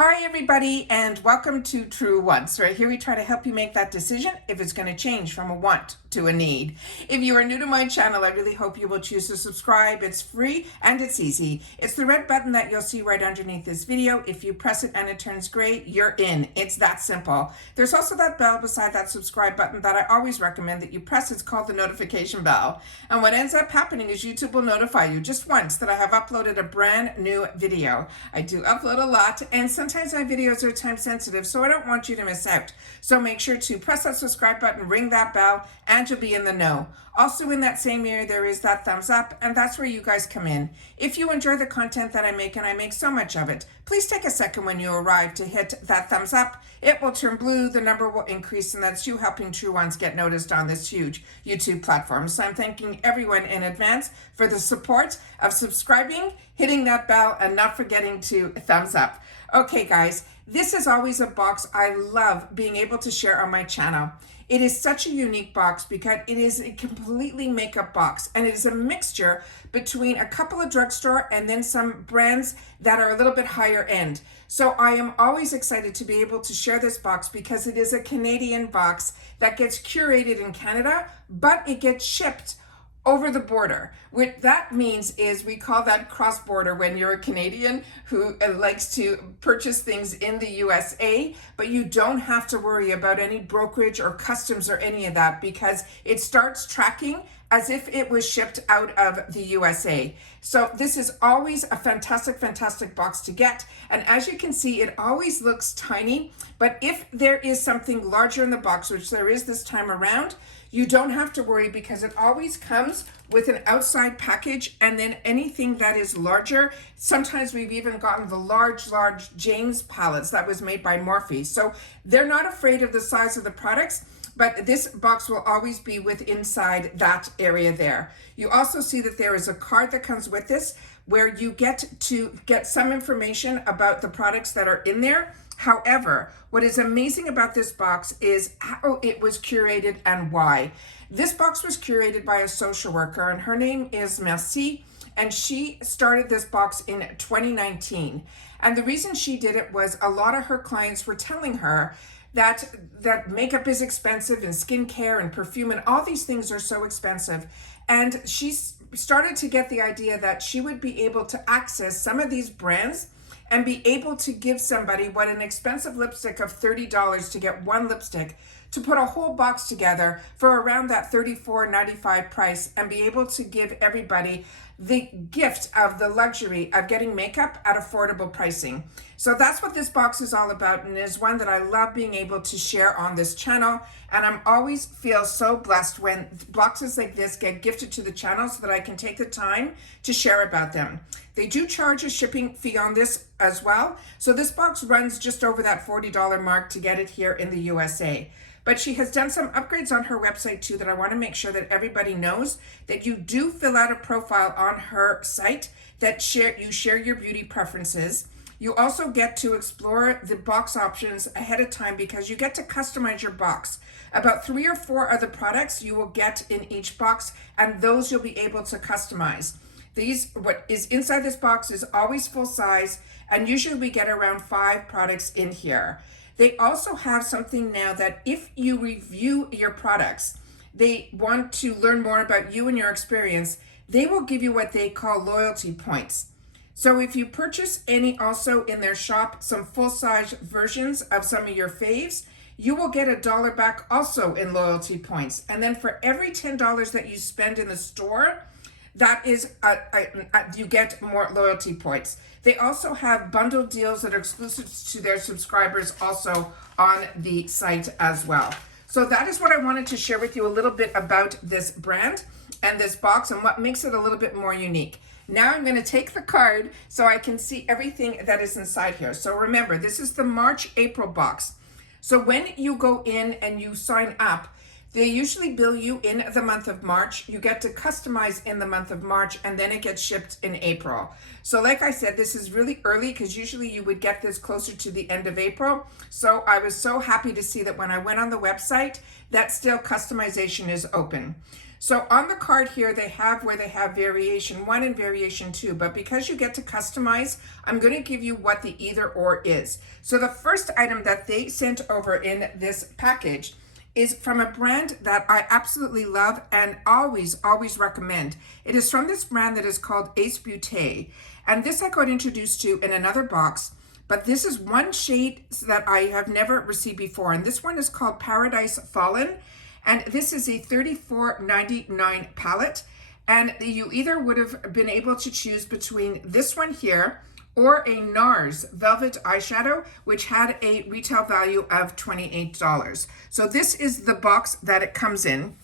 Hi everybody, and welcome to True Wants. Right here we try to help you make that decision if it's going to change from a want to a need. If you are new to my channel, I really hope you will choose to subscribe. It's free and it's easy. It's the red button that you'll see right underneath this video. If you press it and it turns gray, you're in. It's that simple. There's also that bell beside that subscribe button that I always recommend that you press. It's called the notification bell. And what ends up happening is YouTube will notify you just once that I have uploaded a brand new video. I do upload a lot, and sometimes my videos are time sensitive, so I don't want you to miss out. So make sure to press that subscribe button, ring that bell, and you'll be in the know. Also in that same area, there is that thumbs up, and that's where you guys come in. If you enjoy the content that I make, and I make so much of it, please take a second when you arrive to hit that thumbs up. It will turn blue, the number will increase, and that's you helping True Ones get noticed on this huge YouTube platform. So I'm thanking everyone in advance for the support of subscribing, hitting that bell, and not forgetting to thumbs up. Okay guys, this is always a box I love being able to share on my channel. It is such a unique box because it is a completely makeup box, and it is a mixture between a couple of drugstore and then some brands that are a little bit higher end. So I am always excited to be able to share this box because it is a Canadian box that gets curated in Canada, but it gets shipped over the border. What that means is we call that cross-border when you're a Canadian who likes to purchase things in the USA, but you don't have to worry about any brokerage or customs or any of that because it starts tracking as if it was shipped out of the USA. So this is always a fantastic box to get. And as you can see, it always looks tiny, but if there is something larger in the box, which there is this time around, you don't have to worry because it always comes with an outside package, and then anything that is larger, sometimes we've even gotten the large James palettes that was made by Morphe. So they're not afraid of the size of the products, but this box will always be with inside that area there. You also see that there is a card that comes with this where you get to get some information about the products that are in there. However, what is amazing about this box is how it was curated and why. This box was curated by a social worker, and her name is Merci, and she started this box in 2019. And the reason she did it was a lot of her clients were telling her that makeup is expensive, and skincare and perfume and all these things are so expensive. And she started to get the idea that she would be able to access some of these brands and be able to give somebody what an expensive lipstick of $30 to get one lipstick, to put a whole box together for around that $34.95 price and be able to give everybody the gift of the luxury of getting makeup at affordable pricing. So that's what this box is all about, and is one that I love being able to share on this channel. And I'm always feel so blessed when boxes like this get gifted to the channel so that I can take the time to share about them. They do charge a shipping fee on this as well. So this box runs just over that $40 mark to get it here in the USA. But she has done some upgrades on her website too that I want to make sure that everybody knows, that you do fill out a profile on her site, that you share your beauty preferences. You also get to explore the box options ahead of time because you get to customize your box. About 3 or 4 other products you will get in each box, and those you'll be able to customize. What is inside this box is always full size, and usually we get around 5 products in here. They also have something now that if you review your products, they want to learn more about you and your experience, they will give you what they call loyalty points. So if you purchase any also in their shop, some full-size versions of some of your faves, you will get $1 back also in loyalty points. And then for every $10 that you spend in the store, that is, you get more loyalty points. They also have bundle deals that are exclusive to their subscribers also on the site as well. So that is what I wanted to share with you a little bit about this brand and this box and what makes it a little bit more unique. Now I'm going to take the card so I can see everything that is inside here. So remember, this is the March-April box. So when you go in and you sign up, they usually bill you in the month of March. You get to customize in the month of March, and then it gets shipped in April. So like I said, this is really early because usually you would get this closer to the end of April. So I was so happy to see that when I went on the website, that still customization is open. So on the card here, they have where they have variation 1 and variation 2, but because you get to customize, I'm going to give you what the either or is. So the first item that they sent over in this package is from a brand that I absolutely love and always recommend. It is from this brand that is called Ace Beauté. And this I got introduced to in another box, but this is one shade that I have never received before. And this one is called Paradise Fallen. And this is a $34.99 palette. And you either would have been able to choose between this one here or a NARS Velvet Eyeshadow, which had a retail value of $28. So this is the box that it comes in.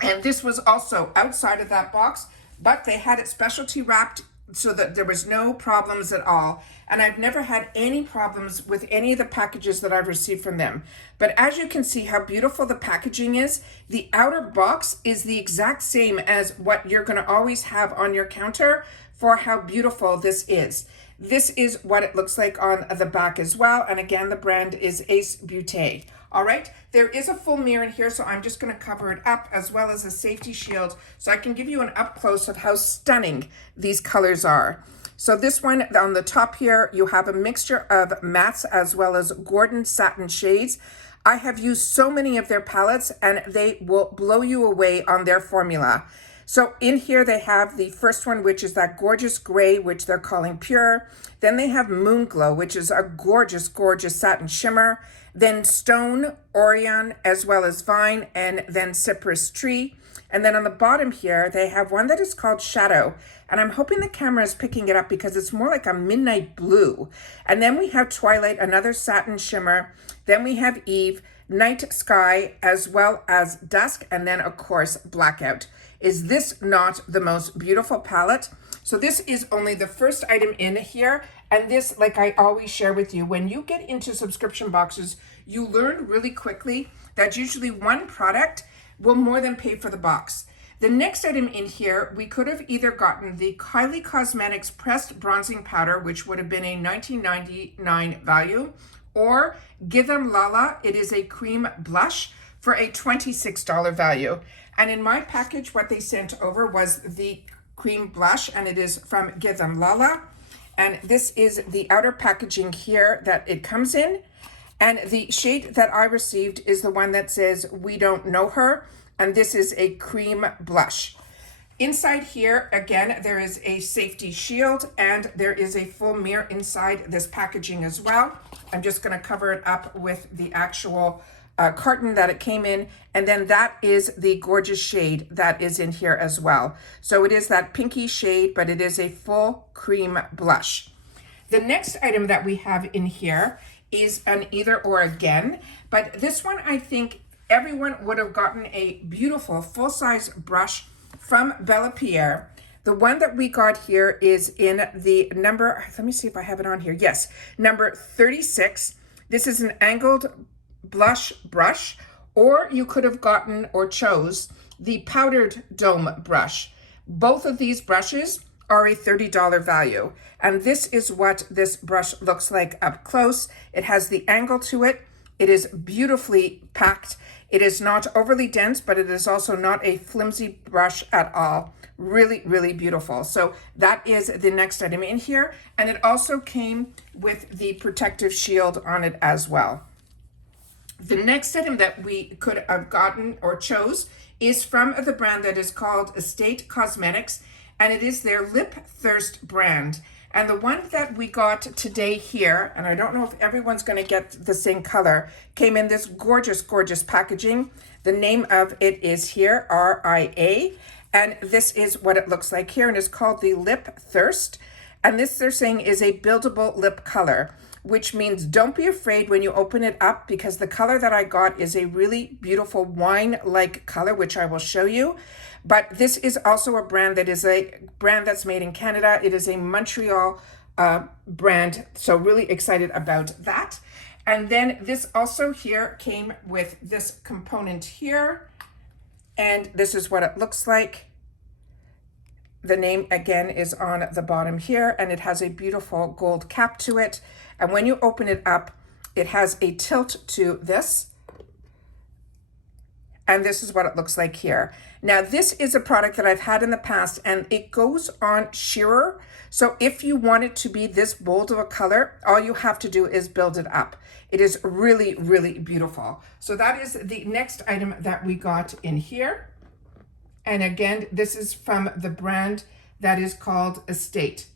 And this was also outside of that box, but they had it specialty wrapped so that there was no problems at all. And I've never had any problems with any of the packages that I've received from them. But as you can see how beautiful the packaging is, the outer box is the exact same as what you're gonna always have on your counter for how beautiful this is. This is what it looks like on the back as well. And again, the brand is Ace Beauté. All right, there is a full mirror in here, so I'm just gonna cover it up as well as a safety shield so I can give you an up close of how stunning these colors are. So this one on the top here, you have a mixture of mattes as well as Gordon satin shades. I have used so many of their palettes and they will blow you away on their formula. So in here they have the first one, which is that gorgeous gray, which they're calling Pure. Then they have Moon Glow, which is a gorgeous, gorgeous satin shimmer. Then Stone, Orion, as well as Vine, and then Cypress Tree. And then on the bottom here, they have one that is called Shadow. And I'm hoping the camera is picking it up because it's more like a midnight blue. And then we have Twilight, another satin shimmer. Then we have Eve, Night Sky, as well as Dusk, and then of course, Blackout. Is this not the most beautiful palette? So this is only the first item in here. And this, like I always share with you, when you get into subscription boxes, you learn really quickly that usually one product will more than pay for the box. The next item in here, we could have either gotten the Kylie Cosmetics Pressed Bronzing Powder, which would have been a $19.99 value, or Give Them Lala, it is a cream blush for a $26 value. And in my package, what they sent over was the cream blush, and it is from Give Them Lala. And this is the outer packaging here that it comes in. And the shade that I received is the one that says We Don't Know Her. And this is a cream blush. Inside here, again, there is a safety shield and there is a full mirror inside this packaging as well. I'm just gonna cover it up with the actual carton that it came in. And then that is the gorgeous shade that is in here as well. So it is that pinky shade, but it is a full cream blush. The next item that we have in here is an either or again, but this one I think everyone would have gotten a beautiful full-size brush from Bella Pierre. The one that we got here is in the number, let me see if I have it on here. Yes, number 36. This is an angled blush brush, or you could have gotten or chose the powdered dome brush. Both of these brushes are a $30 value. And this is what this brush looks like up close. It has the angle to it. It is beautifully packed. It is not overly dense, but it is also not a flimsy brush at all. Really, really beautiful. So that is the next item in here. And it also came with the protective shield on it as well. The next item that we could have gotten or chose is from the brand that is called Estate Cosmetics, and it is their Lip Thirst brand. And the one that we got today here, and I don't know if everyone's going to get the same color, came in this gorgeous, gorgeous packaging. The name of it is here, RIA, and this is what it looks like here, and it's called the Lip Thirst. And this, they're saying, is a buildable lip color, which means don't be afraid when you open it up, because the color that I got is a really beautiful wine-like color, which I will show you. But this is also a brand that is a brand that's made in Canada. It is a Montreal brand, so really excited about that. And then this also here came with this component here, and this is what it looks like. The name again is on the bottom here, and it has a beautiful gold cap to it. And when you open it up, it has a tilt to this. and this is what it looks like here. Now, this is a product that I've had in the past, and it goes on sheerer. So if you want it to be this bold of a color, all you have to do is build it up. It is really, really beautiful. So that is the next item that we got in here. And again, this is from the brand that is called Estate.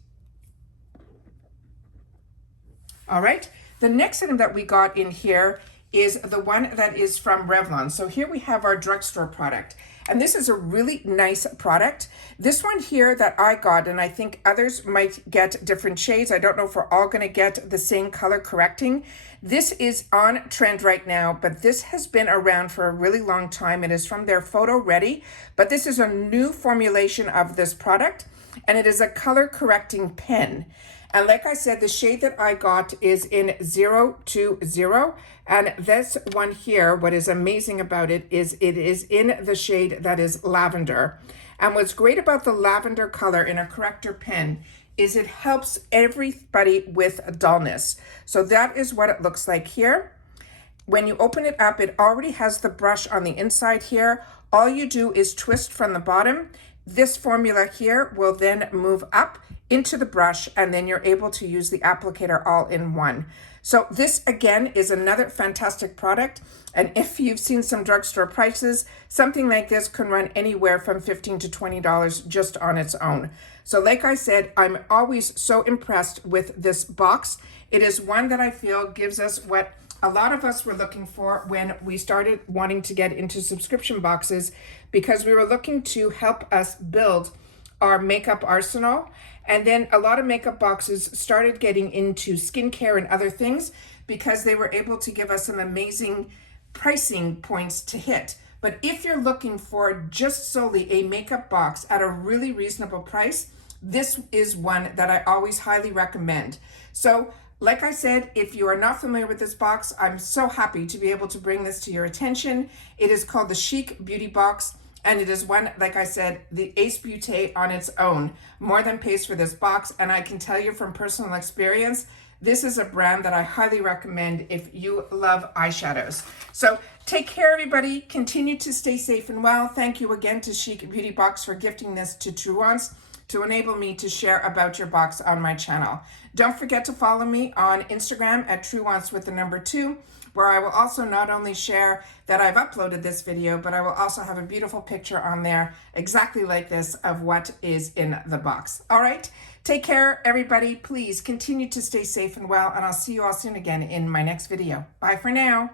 All right, the next item that we got in here is the one that is from Revlon. So here we have our drugstore product. And this is a really nice product. This one here that I got, and I think others might get different shades. I don't know if we're all gonna get the same color correcting. This is on trend right now, but this has been around for a really long time. It is from their Photo Ready, but this is a new formulation of this product, and it is a color correcting pen. And like I said, the shade that I got is in 020. And this one here, what is amazing about it is in the shade that is lavender. And what's great about the lavender color in a corrector pen is it helps everybody with dullness. So that is what it looks like here. When you open it up, it already has the brush on the inside here. All you do is twist from the bottom. This formula here will then move up into the brush, and then you're able to use the applicator all in one. So this again is another fantastic product. And if you've seen some drugstore prices, something like this can run anywhere from $15 to $20 just on its own. So like I said, I'm always so impressed with this box. It is one that I feel gives us what a lot of us were looking for when we started wanting to get into subscription boxes, because we were looking to help us build our makeup arsenal. And then a lot of makeup boxes started getting into skincare and other things because they were able to give us some amazing pricing points to hit. But if you're looking for just solely a makeup box at a really reasonable price, this is one that I always highly recommend. So like I said, if you are not familiar with this box, I'm so happy to be able to bring this to your attention. It is called the Chic Beauty Box. And it is one, like I said, the Ace Beauté on its own more than pays for this box. And I can tell you from personal experience, this is a brand that I highly recommend if you love eyeshadows. So take care, everybody. Continue to stay safe and well. Thank you again to Chic Beauty Box for gifting this to True Wants to enable me to share about your box on my channel. Don't forget to follow me on Instagram at True Wants with the number 2. Where I will also not only share that I've uploaded this video, but I will also have a beautiful picture on there exactly like this of what is in the box. All right, take care, everybody. Please continue to stay safe and well, and I'll see you all soon again in my next video. Bye for now.